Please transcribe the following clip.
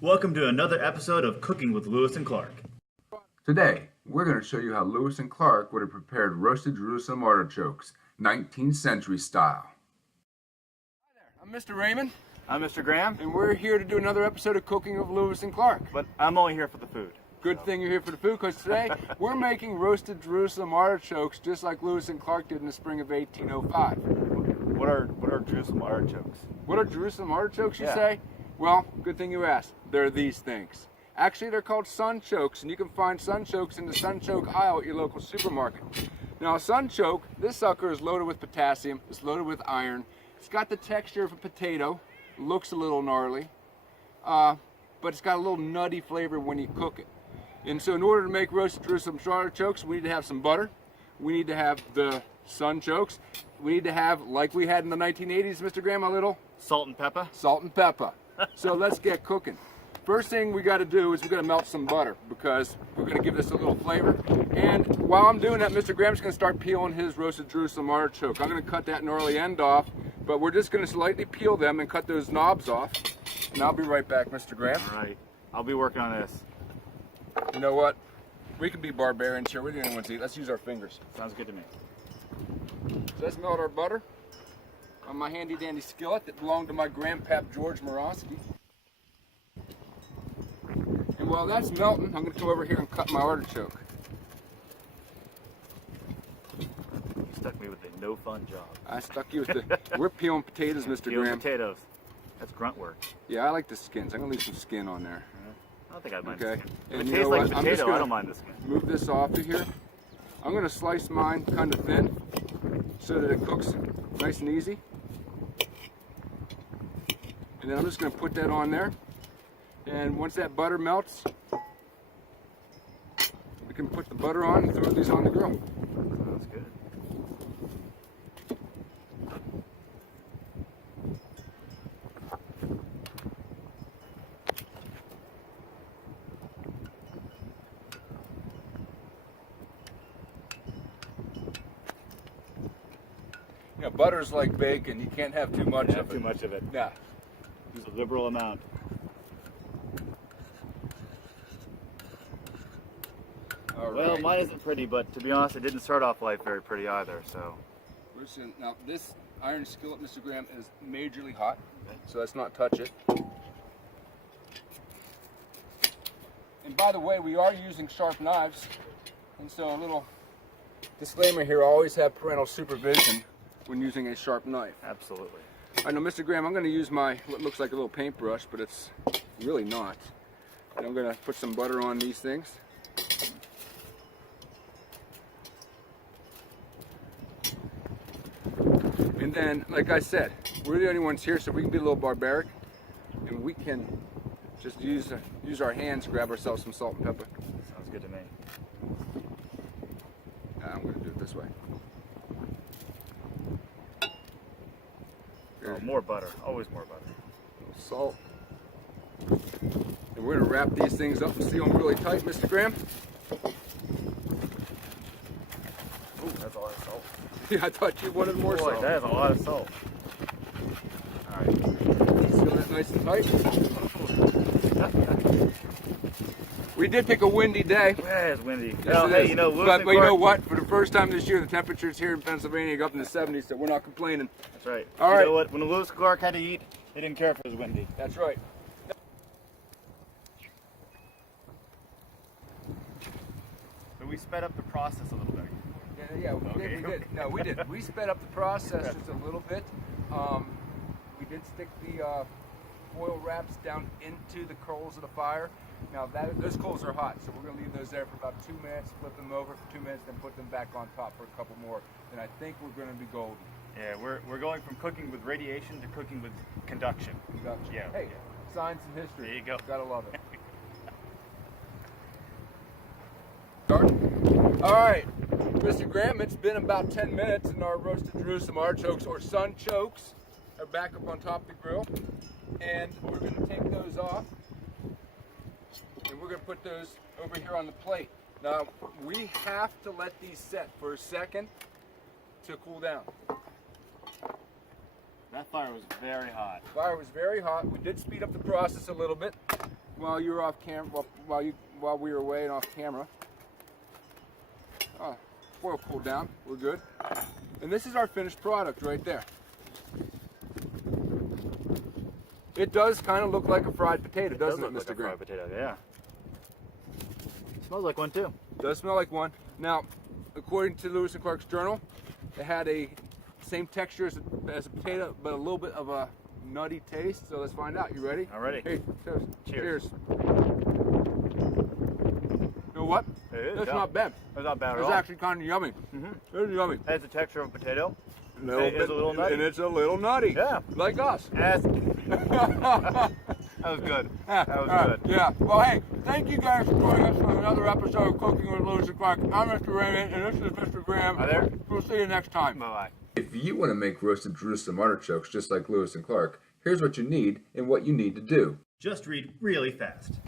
Welcome to another episode of Cooking with Lewis and Clark. Today, we're going to show you how Lewis and Clark would have prepared roasted Jerusalem artichokes, 19th century style. Hi there, I'm Mr. Raymond, I'm Mr. Graham, and we're here to do another episode of Cooking with Lewis and Clark. but I'm only here for the food. Good thing you're here for the food, because today we're making roasted Jerusalem artichokes just like Lewis and Clark did in the spring of 1805. What are Jerusalem artichokes? What are Jerusalem artichokes, you Yeah. say? Well, good thing you asked. They're these things. Actually, they're called sunchokes, and you can find sunchokes in the sunchoke aisle at your local supermarket. Now, a sunchoke, this sucker is loaded with potassium, it's loaded with iron, it's got the texture of a potato, looks a little gnarly, but it's got a little nutty flavor when you cook it. And so in order to make roasted Jerusalem artichokes, we need to have some butter, we need to have the sunchokes, we need to have, like we had in the 1980s, Mr. Graham, a little Salt and pepper? salt and pepper. So let's get cooking. First thing we got to do is we're going to melt some butter because we're going to give this a little flavor. And while I'm doing that, Mr. Graham's going to start peeling his roasted Jerusalem artichoke. I'm going to cut that gnarly end off, but we're just going to slightly peel them and cut those knobs off. And I'll be right back, Mr. Graham. All right, I'll be working on this. You know what? We can be barbarians here. We're the only ones to eat. Let's use our fingers. Sounds good to me. So let's melt our butter on my handy dandy skillet that belonged to my grandpap George Morosky. And while that's melting, I'm going to come over here and cut my artichoke. You stuck me with a no fun job. I stuck you with the. We're peeling potatoes, Mr. Peeling Graham. potatoes. That's grunt work. Yeah, I like the skins. I'm going to leave some skin on there. I don't think I'd mind Okay. the skin. If And it you tastes know like what? I'm just potato, I gonna don't mind the skin. Move this off of here. I'm going to slice mine kind of thin so that it cooks nice and easy. And then I'm just going to put that on there. And once that butter melts, we can put the butter on and throw these on the grill. Sounds good. You know, butter's like bacon. You can't have too much Not of it. too much of it. Yeah. Just a liberal amount. All Well, right. mine isn't pretty, but to be honest, it didn't start off life very pretty either, so. Now, this iron skillet, Mr. Graham, is majorly hot, so let's not touch it. And by the way, we are using sharp knives, and so a little disclaimer here, always have parental supervision when using a sharp knife. Absolutely. I know, Mr. Graham, I'm going to use my, what looks like a little paintbrush, but it's really not. And I'm going to put some butter on these things. And then, like I said, we're the only ones here, so we can be a little barbaric, and we can just use our hands, grab ourselves some salt and pepper. Sounds good to me. I'm going to do it this way. Oh, more butter. Always more butter. Salt. And we're going to wrap these things up and seal them really tight, Mr. Graham. Oh, that's a lot of salt. Yeah, I thought you wanted more Boy, salt. that is a lot of salt. All right. Seal that nice and tight. We did pick a windy day. Yeah, it's windy. Yes, Well, it hey, is. you know, Lewis but and you know Clark- what? For the first time this year, the temperatures here in Pennsylvania go up in the 70s, so we're not complaining. That's right. All You right. know what? When Lewis and Clark had to eat, they didn't care if it was windy. That's right. So we sped up the process a little bit. Yeah, we Okay. did. We did. No, we did. We sped up the process just a little bit. We did stick the foil wraps down into the coals of the fire. Now those coals are hot, so we're going to leave those there for about 2 minutes, flip them over for 2 minutes, then put them back on top for a couple more. And I think we're going to be golden. Yeah, we're going from cooking with radiation to cooking with conduction. Conduction. Yeah. Hey, science and history. There you go. Gotta love it. Start. All right, Mr. Graham, it's been about 10 minutes and our roasted Jerusalem artichokes, or sunchokes, are back up on top of the grill. And we're going to take those off. And we're going to put those over here on the plate. Now, we have to let these set for a second to cool down. That fire was very hot. Fire was very hot. We did speed up the process a little bit. while you were off camera, while we were away and off camera. Foil cooled down. We're good. And this is our finished product right there. It does kind of look like a fried potato, doesn't it, Mr. Graham? Fried potato, yeah. Smells like one too. Does smell like one. Now, according to Lewis and Clark's journal, it had a same texture as a potato, but a little bit of a nutty taste. So let's find out. You ready? I'm ready. Hey, cheers. Cheers. You know what? It is. That's yeah. not bad. It's not bad at It's all. actually kind of yummy. It's yummy. It has the texture of a potato. It is a little nutty. And it's a little nutty. Yeah. Like us. That was good. That was good. Yeah. Well, hey, thank you guys for joining us on another episode of Cooking with Lewis and Clark. I'm Mr. Raymond, and this is Mr. Graham. Hi there. We'll see you next time. Bye-bye. If you want to make roasted Jerusalem artichokes just like Lewis and Clark, here's what you need and what you need to do. Just read really fast.